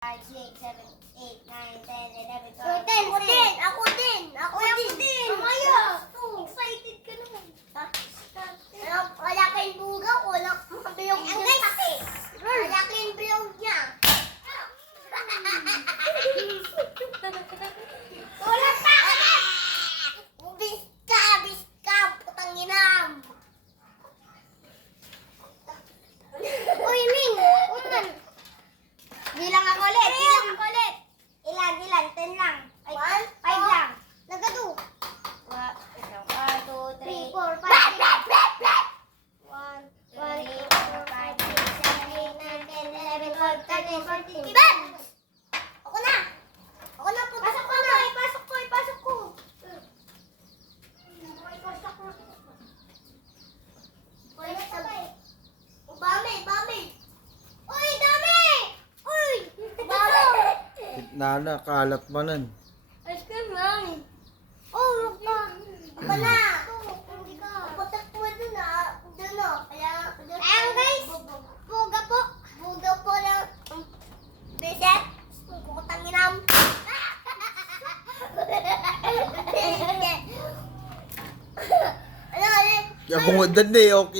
5, 6, 7, 8, 9, 10, 11, 12. Ako din. Mamaya. Excited ka naman. Wala kayong bugaw. Wala kayong bilog niya. Wala kayong bilog niya. Wala pa! Biska, putang inam. Uy, Ming, uman. Bilang ako ulit. Ilan? 10 lang. Ay, 5 lang. Nagado. 1, 2, 3, 4, 5, 1, 2, 3, 4, 5, 6, 7, 8, 9, 10, 11, 12, 13, 14. Ben! Ako na. Pasok ko na. Ipasok ko. Bami. Uy, dami! Uy! Bami! Nana, kalat mo nun. Ice cream lang. Oh, wag ka. Ako na. Hindi ka. Patak mo dun Dun Kaya, ayan guys. Buga po ng beset. Kukutanginam. Ano? Kaya bungodan na eh, okay.